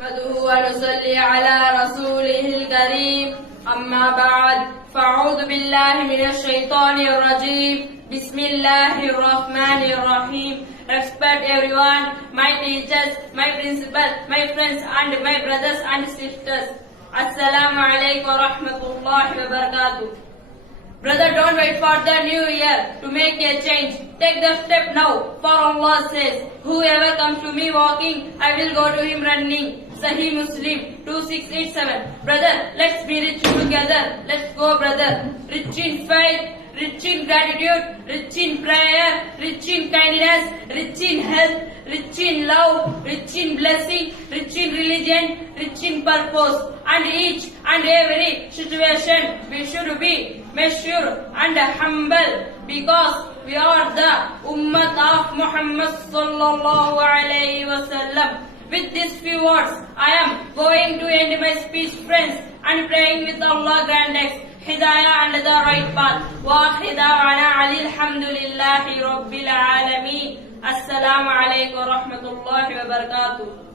نحمده ونصلي على رسوله الكريم أما بعد فأعوذ بالله من الشيطان الرجيم بسم الله الرحمن الرحيم. Respect everyone, my teachers, my principal, my friends and my brothers and sisters. Assalamu alaikum wa rahmatullahi wa barakatuh. Brother, don't wait for the new year to make a change. Take the step now, for Allah says, whoever comes to me walking, I will go to him running. Sahih Muslim 2687. Brother, let's be rich together. Let's go, brother. Rich in faith, rich in gratitude, rich in prayer, rich in kindness, rich in health, rich in love, rich in blessing, rich in religion, rich in purpose. And each and every situation we should be mature and humble, because we are the Ummah of Muhammad sallallahu alayhi wa sallam. With these few words, I am going to end my speech, friends, and praying with Allah grant us Hidayah and the right path. Wa hidayana alhamdulillahi rabbil alameen. Assalamu alaikum wa rahmatullahi wa barakatuh.